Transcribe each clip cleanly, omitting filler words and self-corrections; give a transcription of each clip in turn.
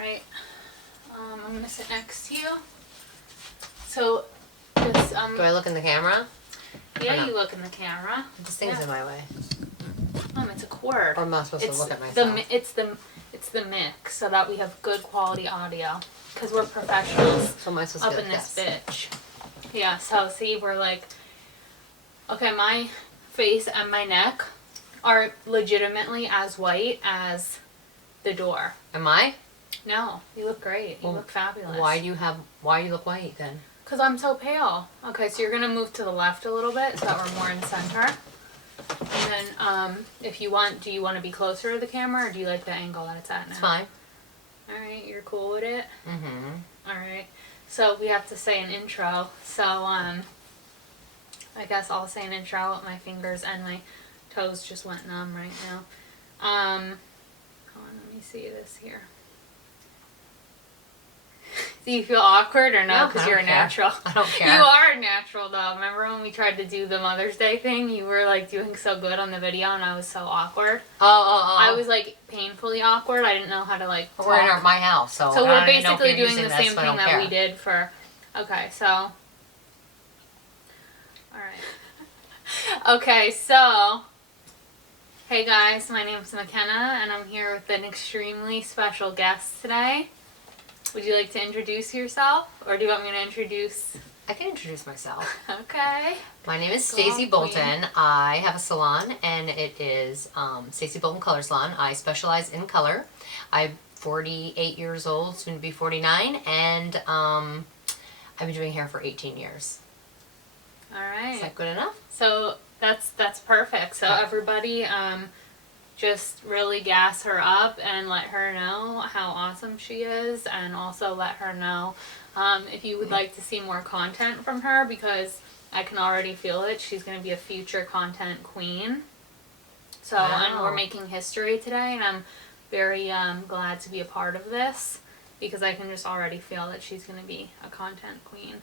Alright. I'm gonna sit next to you. So, this, Do I look in the camera? yeah, no? you look in the camera. This thing's in my way. It's a cord. Or am I supposed to look at the myself? it's the mix, so that we have good quality audio. Because we're professionals So am I supposed to up be in like this this? bitch. Yeah, so see, we're like, okay, my face and my neck are legitimately as white as the door. Am I? No, you look great. You Well, look fabulous. Why do you look white then? Because I'm so pale. Okay, so you're going to move to the left a little bit so that we're more in center. And then, if you want, do you want to be closer to the camera or do you like the angle that it's at now? It's fine. Alright, you're cool with it? Mm-hmm. Alright. So we have to say an intro. So, I guess I'll say an intro. My fingers and my toes just went numb right now. Hold on, let me see this here. Do you feel awkward or no? Because you're a natural. I don't care. You are a natural though. Remember when we tried to do the Mother's Day thing? You were like doing so good on the video and I was so awkward. Oh. I was like painfully awkward. I didn't know how to like talk. We're in my house, so So I we're don't even know if basically you're doing the using same this, so I thing don't that care. we did for... Okay, so... Alright. Okay, so... Hey guys, my name's McKenna and I'm here with an extremely special guest today. Would you like to introduce yourself? Or do you want me to introduce... I can introduce myself. Okay. My name is Go Stacey on, Bolton. queen. I have a salon and it is Stacey Bolton Color Salon. I specialize in color. I'm 48 years old, soon to be 49, and I've been doing hair for 18 years. Alright. Is that good enough? So that's perfect. So Okay. everybody just really gas her up and let her know how awesome she is, and also let her know if you would like to see more content from her, because I can already feel it. She's going to be a future content queen. So, and we're Wow. making history today, and I'm very glad to be a part of this, because I can just already feel that she's going to be a content queen.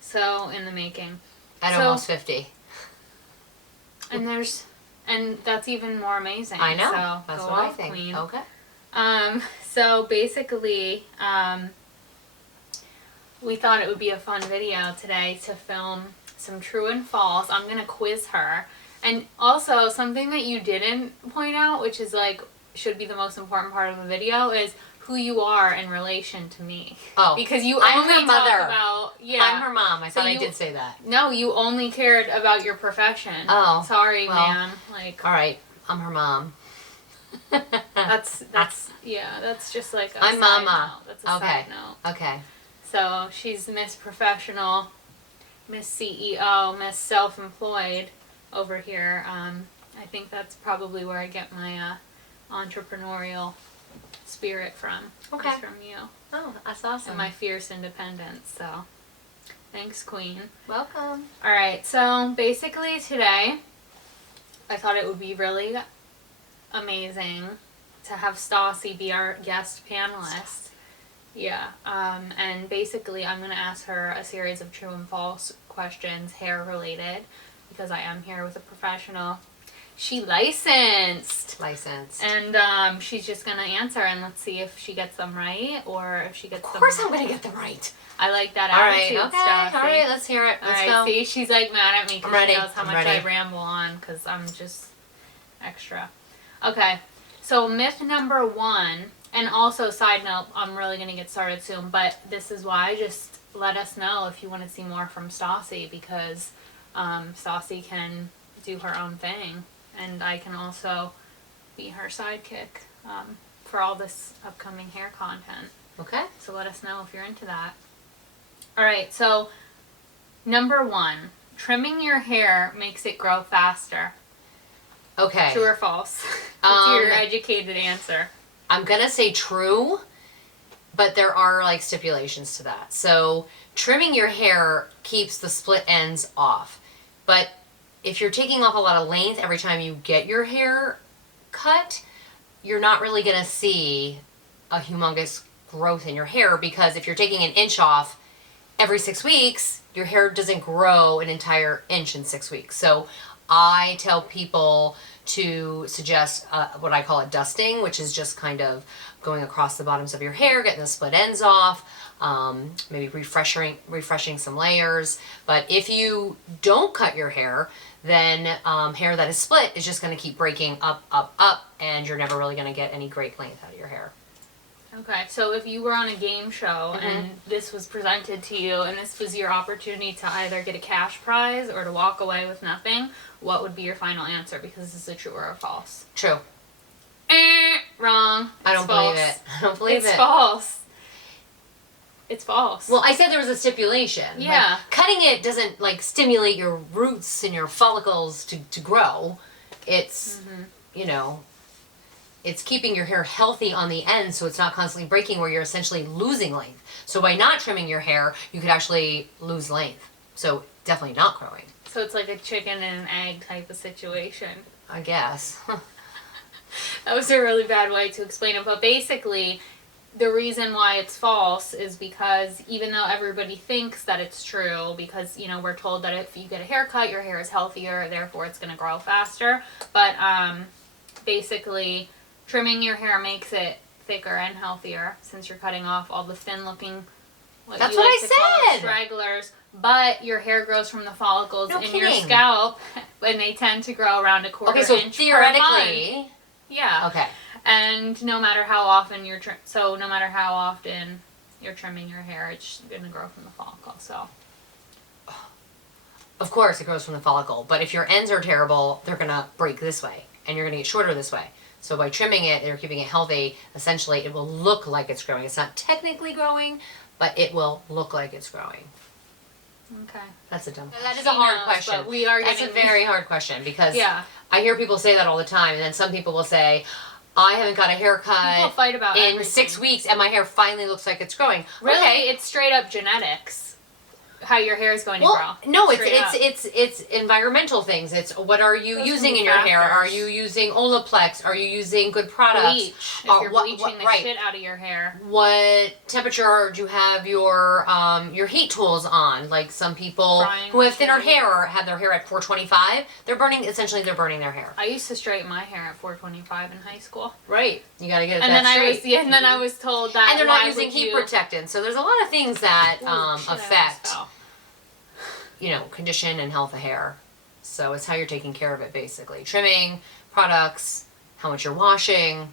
So, in the making. At So- almost 50. And that's even more amazing. I know. So That's go what I off, think. queen. Okay. So basically, we thought it would be a fun video today to film some true and false. I'm gonna quiz her. And also, something that you didn't point out, which is like, should be the most important part of the video, is who you are in relation to me. Oh. Because you I'm only her mother. talk about... Yeah. I'm her mom. I So thought I you- did say that. No, you only cared about your profession. Oh, Sorry, well. man. Like... All right. I'm her mom. That's yeah, that's just like a I'm side mama. note. That's a Okay. side note. Okay. So she's Miss Professional, Miss CEO, Miss Self-Employed over here. I think that's probably where I get my entrepreneurial spirit from. Okay. Is from you. Oh, that's awesome. And my fierce independence. So thanks, Queen. Welcome. All right. So basically today, I thought it would be really amazing to have Stassi be our guest panelist. Yeah, and basically I'm going to ask her a series of true and false questions, hair related, because I am here with a professional. She licensed! License. And she's just going to answer, and let's see if she gets them right, or if she gets them Of course wrong. I'm going to get them right. I like that All right. attitude, Okay. Stassi. All right. Let's hear it. Let's All go. right, see, she's like mad at me I'm because she ready. knows how I'm much ready. I ramble on, because I'm just extra. Okay, so myth number one, and also side note, I'm really going to get started soon, but this is why, just let us know if you want to see more from Stassi, because Stassi can do her own thing, and I can also be her sidekick for all this upcoming hair content. Okay. So let us know if you're into that. Alright, so number one, trimming your hair makes it grow faster. Okay. True or false? What's your Um, educated answer? I'm going to say true, but there are like stipulations to that. So trimming your hair keeps the split ends off. But if you're taking off a lot of length every time you get your hair cut, you're not really going to see a humongous growth in your hair, because if you're taking an inch off every 6 weeks, your hair doesn't grow an entire inch in 6 weeks. So I tell people to suggest what I call a dusting, which is just kind of going across the bottoms of your hair, getting the split ends off, maybe refreshing some layers. But if you don't cut your hair, then hair that is split is just going to keep breaking up, up, up, and you're never really going to get any great length out of your hair. Okay, so if you were on a game show and this was presented to you and this was your opportunity to either get a cash prize or to walk away with nothing, what would be your final answer? Because this is a true or a false. True. Wrong. I don't believe it. I don't believe it. It's false. It's false. Well, I said there was a stipulation. Yeah. Like, cutting it doesn't like stimulate your roots and your follicles to grow. It's, you know, it's keeping your hair healthy on the end so it's not constantly breaking where you're essentially losing length. So by not trimming your hair, you could actually lose length. So definitely not growing. So it's like a chicken and an egg type of situation. I guess. That was a really bad way to explain it, but basically the reason why it's false is because even though everybody thinks that it's true, because, you know, we're told that if you get a haircut, your hair is healthier, therefore it's going to grow faster, but basically trimming your hair makes it thicker and healthier since you're cutting off all the thin looking, That's what I said. stragglers, but your hair grows from the follicles No in kidding. your scalp and they tend to grow around a quarter Okay, so inch theoretically. per month. Yeah. Okay. And no matter how often you're trimming your hair, it's going to grow from the follicle. So Of course, it grows from the follicle, but if your ends are terrible, they're going to break this way, and you're going to get shorter this way. So by trimming it, you're keeping it healthy. Essentially, it will look like it's growing. It's not technically growing, but it will look like it's growing. okay. That's a dumb. That is a hard question. But we are That's a very hard question because Yeah. I hear people say that all the time, and then some people will say, "I haven't got a People haircut fight about in everything. 6 weeks, and my hair finally looks like it's growing." Really, Okay. it's straight up genetics. How your hair is going to Well, grow. no, Straight up. it's environmental things. It's what are you Those using can in be your hair? Are factors. you using Olaplex? Are you using good products? Bleach. If you're what- bleaching the right. shit out of your hair. What temperature do you have your heat tools on? Like some people Frying who have thinner machine. hair or have their hair at 425, they're burning their hair. I used to straighten my hair at 425 in high school. Right. You got to get it And that then straight. and then I was told that And they're not why using would heat you- protectant. So there's a lot of things that Ooh, shit, I almost affect fell. condition and health of hair. So it's how you're taking care of it, basically. Trimming, products, how much you're washing,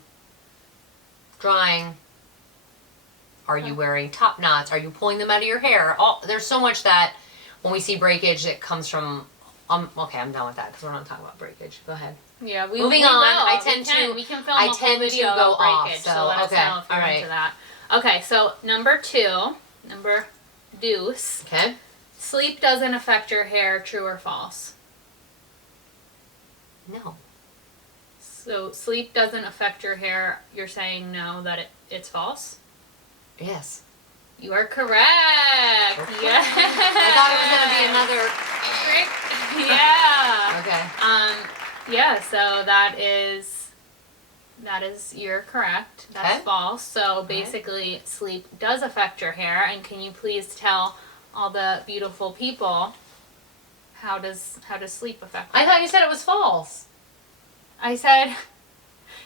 drying. Are you wearing top knots? Are you pulling them out of your hair? There's so much that when we see breakage that comes from, okay, I'm done with that because we're not talking about breakage. Go ahead. Yeah, Moving we on, will. I tend to- We can film I a whole tend to video go about off, breakage, so, let us okay, know if you're alright. into that. Okay, so number deuce. Okay. Sleep doesn't affect your hair, true or false? No. So sleep doesn't affect your hair, you're saying no, that it's false? Yes. You are correct. Okay. Yeah. I thought it was going to be another. trick. Yeah. Okay. Yeah, so that is you're correct. That's Okay. false. So basically sleep does affect your hair, and can you please tell all the beautiful people how does sleep affect I your thought you said it was false. I said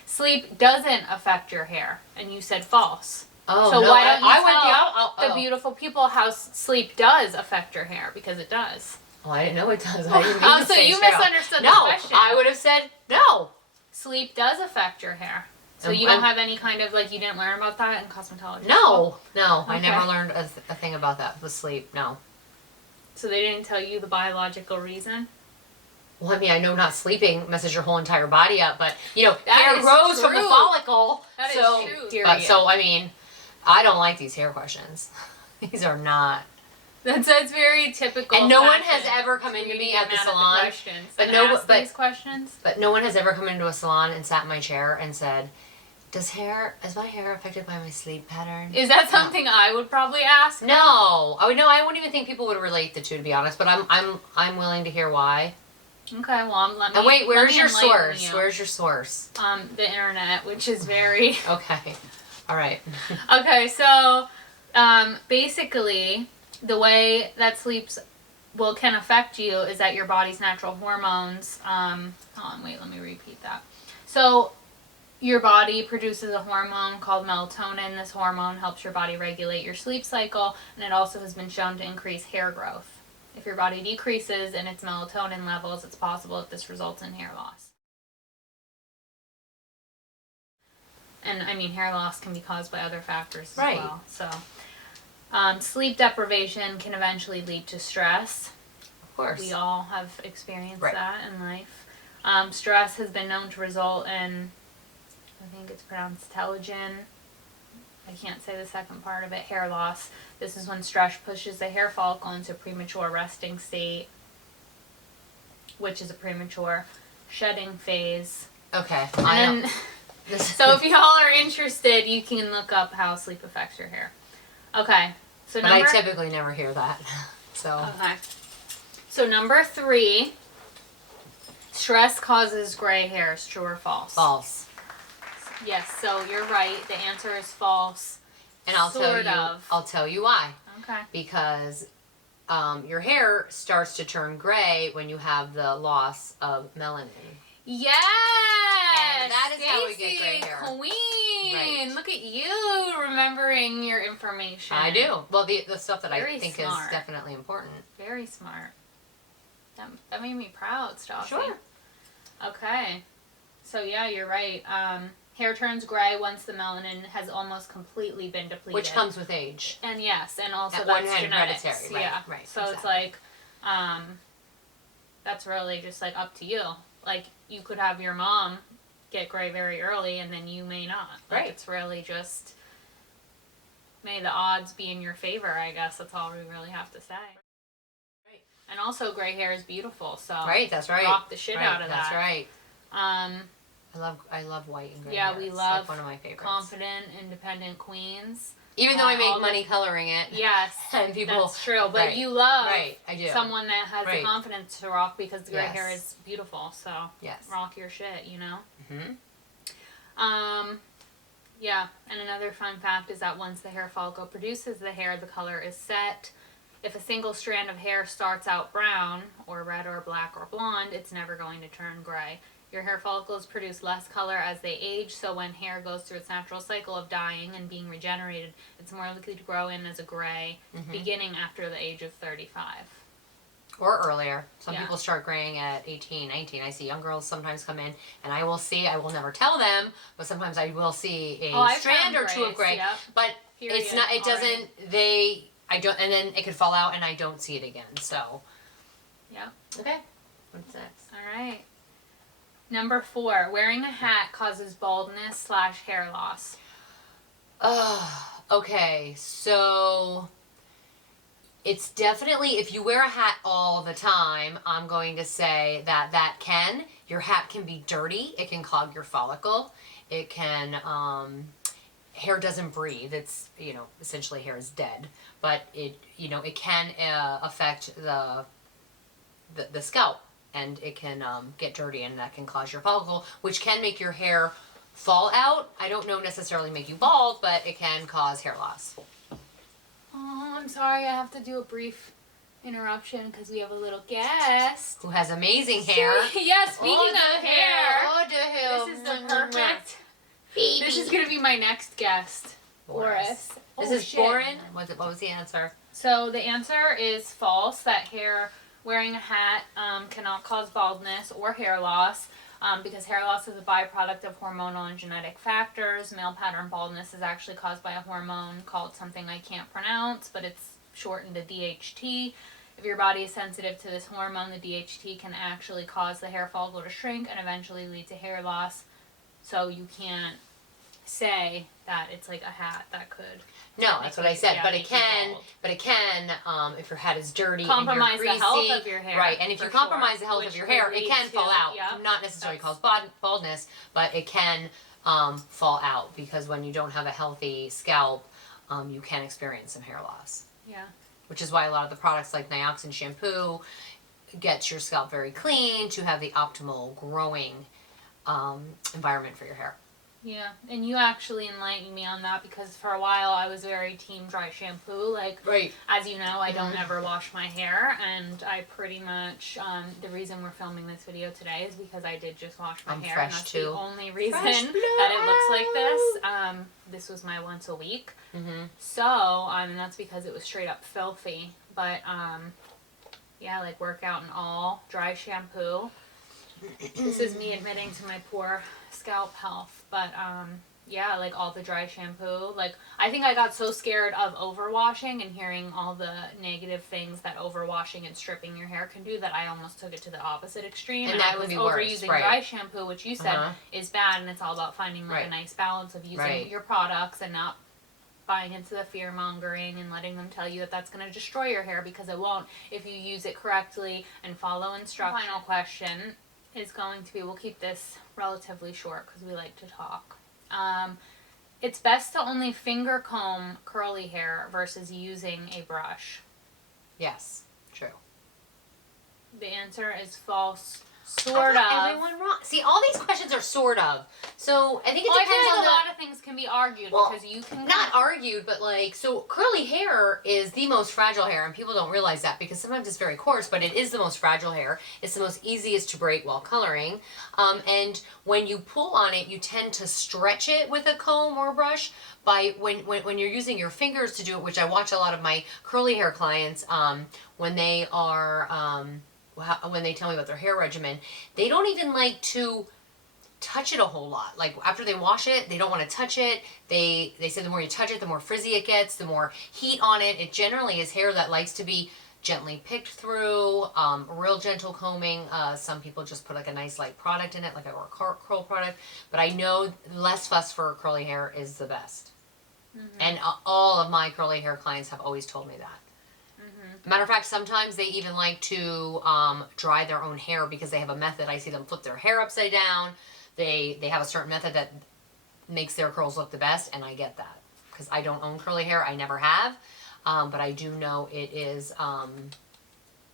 sleep doesn't affect your hair, and you said false. Oh, So no, why don't you I went tell the the beautiful people how sleep does affect your hair? Because it does. Oh, I didn't know it does. I didn't mean Oh, to so say you straight up. misunderstood the No, question. I would have said no. Sleep does affect your hair. So And- you don't and- have any kind of, like, you didn't learn about that in cosmetology? No, no, I Okay. never learned a thing about that with sleep. No. So they didn't tell you the biological reason? Well, I mean, I know not sleeping messes your whole entire body up, but That hair is grows from the true. follicle. That is so, true. But so I mean, I don't like these hair questions. These are not. That's very typical. And no one fashion has ever come for into you to me get at the mad salon, questions but and no- ask but- these questions. But no one has ever come into a salon and sat in my chair and said, is my hair affected by my sleep pattern?" Is that something I would probably ask? No. I wouldn't even think people would relate the two, to be honest, but I'm willing to hear why. Okay, well, let me. And wait, let where's me your enlighten source? you. Where's your source? The internet, which is very. Okay. All right. Okay, so basically, the way that sleep can affect you is that your body's natural hormones. Hold on, wait, let me repeat that. So your body produces a hormone called melatonin. This hormone helps your body regulate your sleep cycle, and it also has been shown to increase hair growth. If your body decreases in its melatonin levels, it's possible that this results in hair loss. And I mean, hair loss can be caused by other factors as well. So, sleep deprivation can eventually lead to stress. Of course. We all have experienced that in life. Stress has been known to result in, I think it's pronounced telogen. I can't say the second part of it. Hair loss. This is when stress pushes the hair follicle into a premature resting state, which is a premature shedding phase. Okay. And so if y'all are interested, you can look up how sleep affects your hair. Okay. So but I typically never hear that. So. Okay. So number 3, stress causes gray hairs. True or false? False. Yes. So you're right. The answer is false. And I'll tell you why. Okay. Because your hair starts to turn gray when you have the loss of melanin. Yes! And that is how we get gray hair. Queen! Right. Look at you remembering your information. I do. Well, the stuff that Very I think smart. is definitely important. Very smart. That made me proud, Stassi. Sure. Okay. So yeah, you're right. Hair turns gray once the melanin has almost completely been depleted. Which comes with age. And yes, and also At that's one hand, genetics. hereditary. Right, Yeah. right. So exactly. it's like, that's really just like up to you. Like you could have your mom get gray very early, and then you may not. Like, right. It's really just may the odds be in your favor. I guess that's all we really have to say. Right. And also, gray hair is beautiful. So right. That's right. rock the shit out of that's that. That's right. I love white and gray hair. We it's love like one of my favorites. confident, independent queens. Even though I make money coloring it. Yes, and people, that's true. But right, you love I do. someone that has the confidence to rock because the gray yes. hair is beautiful. So yes. rock your shit, you know? Mm-hmm. Yeah, and another fun fact is that once the hair follicle produces the hair, the color is set. If a single strand of hair starts out brown, or red, or black, or blonde, it's never going to turn gray. Your hair follicles produce less color as they age, so when hair goes through its natural cycle of dying and being regenerated, it's more likely to grow in as a gray, beginning after the age of 35. Or earlier. Some people start graying at 18, 19. I see young girls sometimes come in, and I will never tell them, but sometimes I will see a strand or two of gray. Yep. But period. It's not, it doesn't, I don't, and then it could fall out and I don't see it again, so. Yeah. Okay. What's next? All right. Number 4, wearing a hat causes baldness/hair loss. Okay, so it's definitely, if you wear a hat all the time, I'm going to say that your hat can be dirty, it can clog your follicle, it can, hair doesn't breathe, it's, essentially hair is dead, but it can affect the scalp. And it can get dirty, and that can cause your follicle, which can make your hair fall out. I don't know necessarily make you bald, but it can cause hair loss. Oh, I'm sorry. I have to do a brief interruption because we have a little guest. Who has amazing hair. Yeah, speaking of hair. Oh, the hair. This is the perfect. Baby. This is going to be my next guest. Boris. This is boring? What was the answer? So the answer is false, that wearing a hat cannot cause baldness or hair loss because hair loss is a byproduct of hormonal and genetic factors. Male pattern baldness is actually caused by a hormone called something I can't pronounce, but it's shortened to DHT. If your body is sensitive to this hormone, the DHT can actually cause the hair follicle to shrink and eventually lead to hair loss. So you can't say that it's like a hat that could. No, that's what I said. But it can, if your hat is dirty, compromise and you're greasy, the health of your hair. Right, and if you compromise the health of your hair, it can fall out. Yep, Not necessarily cause baldness, but it can fall out because when you don't have a healthy scalp, you can experience some hair loss. Yeah. Which is why a lot of the products like Nioxin shampoo gets your scalp very clean to have the optimal growing environment for your hair. Yeah, and you actually enlightened me on that because for a while I was very team dry shampoo. Like, Right. as you know, I don't ever wash my hair, and I pretty much, the reason we're filming this video today is because I did just wash my I'm hair, fresh and that's too. the only reason Fresh that it looks like this. This was my once a week. So, that's because it was straight up filthy. But, yeah, like work out in all dry shampoo. This is me admitting to my poor scalp health, but yeah, like all the dry shampoo. Like, I think I got so scared of overwashing and hearing all the negative things that overwashing and stripping your hair can do that I almost took it to the opposite extreme. And that I could was be overusing worse, right. dry shampoo, which you said Uh-huh. is bad, and it's all about finding like a Right. nice balance of using Right. your products and not buying into the fear mongering and letting them tell you that that's going to destroy your hair, because it won't if you use it correctly and follow instructions. Final question is going to be, we'll keep this relatively short because we like to talk. It's best to only finger comb curly hair versus using a brush. Yes. True. The answer is false. I Sort got of. everyone wrong. See, all these questions are sort of. So I think it Well, I depends feel like on a the. lot of things can be argued Well, because you can Not argued, but like, so curly hair is the most fragile hair, and people don't realize that because sometimes it's very coarse, but it is the most fragile hair. It's the most easiest to break while coloring. And when you pull on it, you tend to stretch it with a comb or a brush. By when you're using your fingers to do it, which I watch a lot of my curly hair clients, when they are, when they tell me about their hair regimen, they don't even like to touch it a whole lot. Like after they wash it, they don't want to touch it. They say the more you touch it, the more frizzy it gets, the more heat on it. It generally is hair that likes to be gently picked through, real gentle combing. Some people just put like a nice light product in it, like a curl product. But I know less fuss for curly hair is the best. And all of my curly hair clients have always told me that. Matter of fact, sometimes they even like to dry their own hair because they have a method. I see them flip their hair upside down. They have a certain method that makes their curls look the best, and I get that because I don't own curly hair. I never have, but I do know it is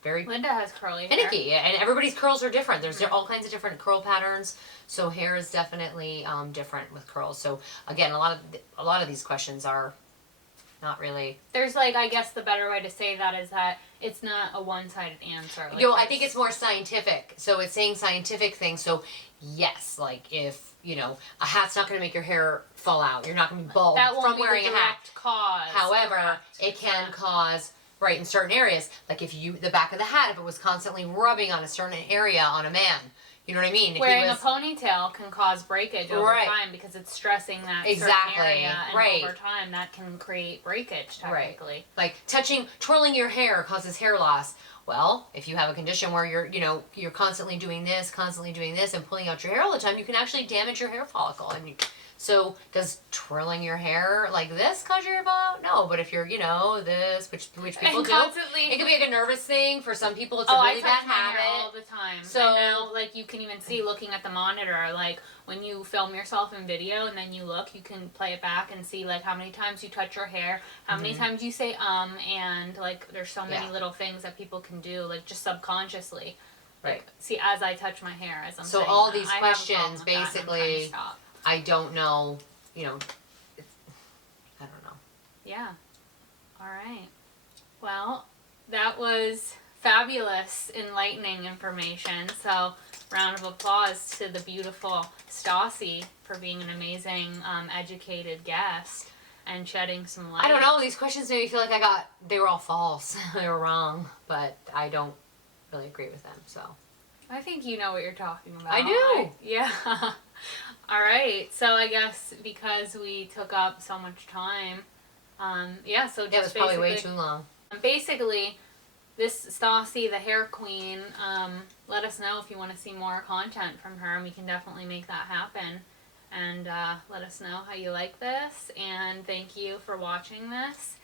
very Linda has curly hair. finicky, and everybody's curls are different. There's all kinds of different curl patterns, so hair is definitely different with curls. So again, a lot of these questions are not really. There's like, I guess the better way to say that is that it's not a one-sided answer. Like, I think it's more scientific. So it's saying scientific things. So yes, like if a hat's not going to make your hair fall out, you're not going to be bald that won't from be wearing the a hat. direct cause. However, correct. it can cause right in certain areas. Like if the back of the hat, if it was constantly rubbing on a certain area on a man, you know what I mean? If Wearing he a was, ponytail can cause breakage over Right. time because it's stressing that Exactly. certain area, and Right. over time that can create breakage technically. like twirling your hair causes hair loss. Well, if you have a condition where you're constantly doing this, and pulling out your hair all the time, you can actually damage your hair follicle. So does twirling your hair like this cause your hair fall out? No, but if you're this, which people And do, constantly. it could be like a nervous thing. For some people, it's a I really touch bad my hair habit. all the time. So- And now, like, you can even see looking at the monitor, like when you film yourself in video and then you look, you can play it back and see like how many times you touch your hair, how many times you say and like there's so many Yeah. little things that people can do, like just subconsciously. Right. Like, see, as I touch my hair, as I'm So saying all that, these I have a problem questions, with that, and I'm trying to basically, stop. I don't know. I don't know. Yeah. All right. Well, that was fabulous, enlightening information. So, round of applause to the beautiful Stassi for being an amazing, educated guest and shedding some light. I don't know. These questions made me feel like they were all false. They were wrong, but I don't really agree with them. So I think you know what you're talking about. I do. Yeah. All right. So I guess because we took up so much time, yeah. So just it was probably way basically- too long. Basically, this Stassi, the hair queen, let us know if you want to see more content from her, and we can definitely make that happen. And let us know how you like this. And thank you for watching this.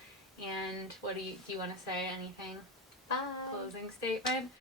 And what do you want to say? Anything? Bye. Closing statement?